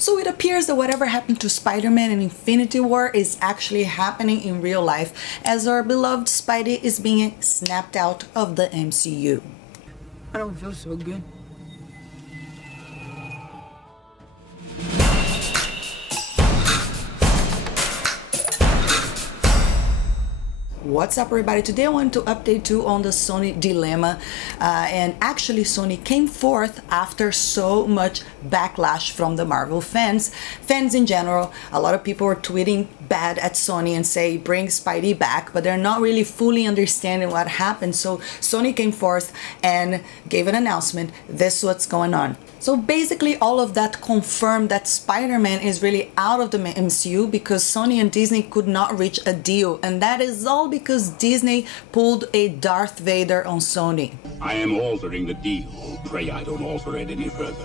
So it appears that whatever happened to Spider-Man in Infinity War is actually happening in real life, as our beloved Spidey is being snapped out of the MCU. I don't feel so good. What's up, everybody? Today I want to update you on the Sony dilemma, and actually Sony came forth after so much backlash from the Marvel fans in general. A lot of people were tweeting bad at Sony and say bring Spidey back, but they're not really fully understanding what happened. So Sony came forth and gave an announcement. This is what's going on. So basically all of that confirmed that Spider-Man is really out of the MCU because Sony and Disney could not reach a deal, and that is all because Disney pulled a Darth Vader on Sony. I am altering the deal. Pray I don't alter it any further.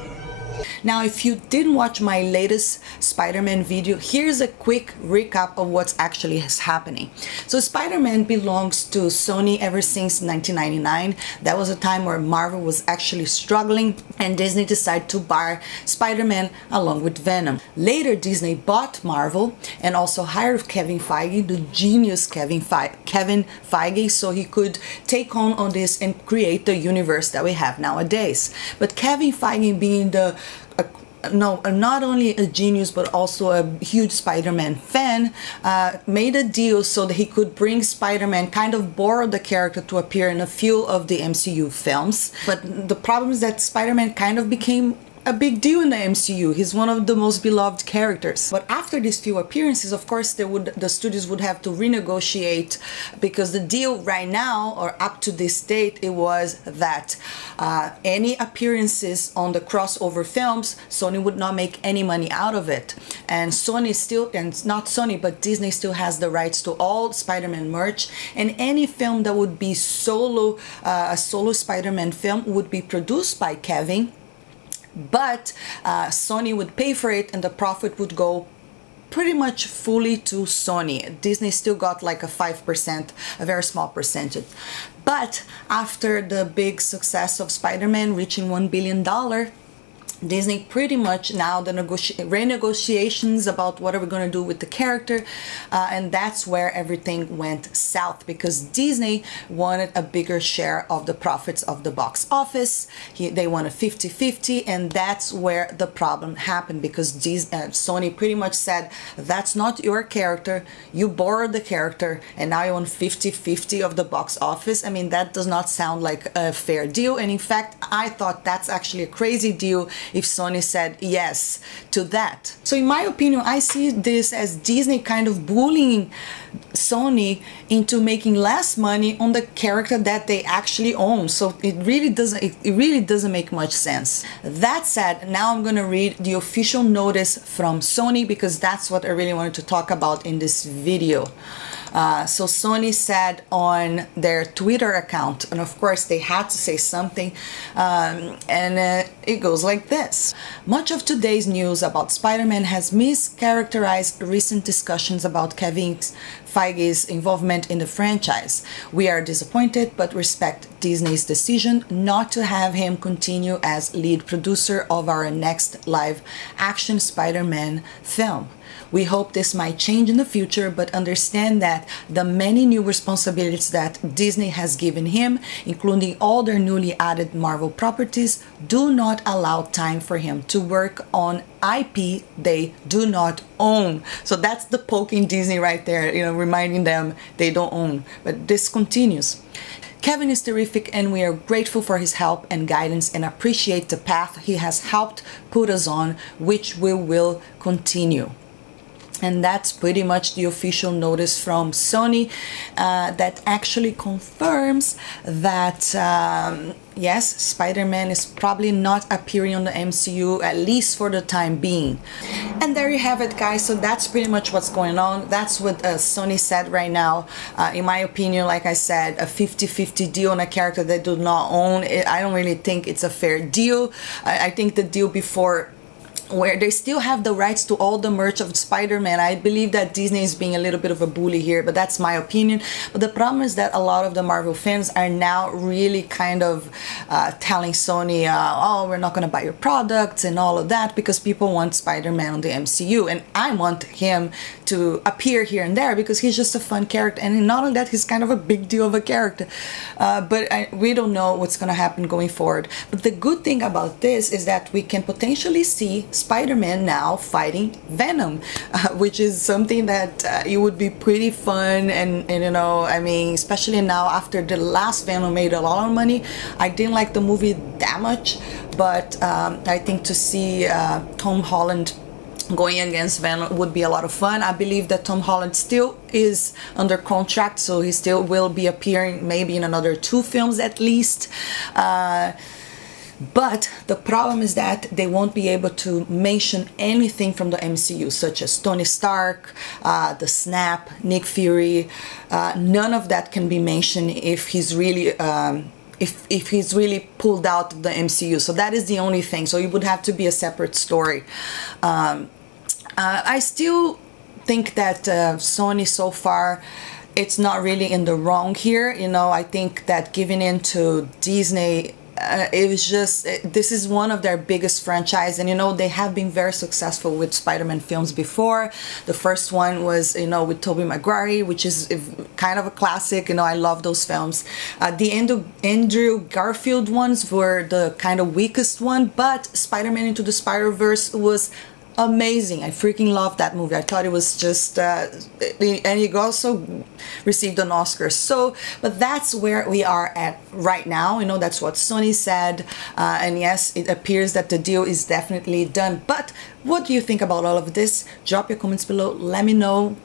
Now, if you didn't watch my latest Spider-Man video, here's a quick recap of what's actually happening. So Spider-Man belongs to Sony ever since 1999. That was a time where Marvel was actually struggling and Disney decided to buy Spider-Man along with Venom. Later, Disney bought Marvel and also hired Kevin Feige, the genius Kevin Feige, so he could take on this and create the universe that we have nowadays. But Kevin Feige, being not only a genius but also a huge Spider-Man fan, made a deal so that he could bring Spider-Man, kind of borrow the character to appear in a few of the MCU films. But the problem is that Spider-Man kind of became a big deal in the MCU. He's one of the most beloved characters. But after these few appearances, of course, the studios would have to renegotiate, because the deal right now, or up to this date, it was that any appearances on the crossover films, Sony would not make any money out of it. And Sony still, and not Sony, but Disney still has the rights to all Spider-Man merch, and any film that would be a solo Spider-Man film would be produced by Kevin. But Sony would pay for it and the profit would go pretty much fully to Sony. Disney still got like a 5%, a very small percentage. But after the big success of Spider-Man reaching $1 billion, Disney pretty much now the renegotiations about what are we going to do with the character, and that's where everything went south, because Disney wanted a bigger share of the profits of the box office. They wanted 50-50, and that's where the problem happened, because Sony pretty much said, that's not your character, you borrowed the character and now you want 50-50 of the box office. I mean, that does not sound like a fair deal, and in fact I thought that's actually a crazy deal if Sony said yes to that. So in my opinion, I see this as Disney kind of bullying Sony into making less money on the character that they actually own. So it really doesn't make much sense. That said, now I'm going to read the official notice from Sony, because that's what I really wanted to talk about in this video. So Sony said on their Twitter account, and of course they had to say something, and it goes like this. Much of today's news about Spider-Man has mischaracterized recent discussions about Kevin Feige's involvement in the franchise. We are disappointed but respect Disney's decision not to have him continue as lead producer of our next live-action Spider-Man film. We hope this might change in the future, but understand that the many new responsibilities that Disney has given him, including all their newly added Marvel properties, do not allow time for him to work on IP they do not own. So that's the poking Disney right there, you know, reminding them they don't own. But this continues. Kevin is terrific and we are grateful for his help and guidance and appreciate the path he has helped put us on, which we will continue. And that's pretty much the official notice from Sony that actually confirms that yes, Spider-Man is probably not appearing on the MCU, at least for the time being. And there you have it, guys. So that's pretty much what's going on. That's what Sony said right now. In my opinion, like I said, a 50-50 deal on a character they do not own, I don't really think it's a fair deal. I think the deal before where they still have the rights to all the merch of Spider-Man. I believe that Disney is being a little bit of a bully here, but that's my opinion. But the problem is that a lot of the Marvel fans are now really kind of telling Sony, oh, we're not going to buy your products and all of that, because people want Spider-Man on the MCU, and I want him to appear here and there because he's just a fun character, and not only that, he's kind of a big deal of a character. But we don't know what's going to happen going forward. But the good thing about this is that we can potentially see Spider-Man now fighting Venom, which is something that it would be pretty fun, and you know, I mean, especially now after the last Venom made a lot of money. I didn't like the movie that much, but I think to see Tom Holland going against Venom would be a lot of fun. I believe that Tom Holland still is under contract, so he still will be appearing maybe in another 2 films at least. But the problem is that they won't be able to mention anything from the MCU, such as Tony Stark, the Snap, Nick Fury. None of that can be mentioned if he's really if he's really pulled out of the MCU. So that is the only thing. So it would have to be a separate story. I still think that Sony so far, it's not really in the wrong here. You know, I think that giving in to Disney, it was just, this is one of their biggest franchise, and you know, they have been very successful with Spider-Man films before. The first one was, you know, with Tobey Maguire, which is kind of a classic. You know, I love those films. The Andrew Garfield ones were the kind of weakest one, but Spider-Man Into the Spider-Verse was amazing. I freaking loved that movie. I thought it was just and he also received an Oscar. So, but that's where we are at right now. You know, that's what Sony said, and yes, it appears that the deal is definitely done. But what do you think about all of this? Drop your comments below. Let me know,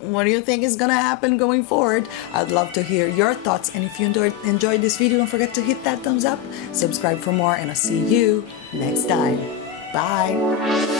what do you think is gonna happen going forward? I'd love to hear your thoughts, and if you enjoyed this video, don't forget to hit that thumbs up, subscribe for more, and I'll see you next time. Bye.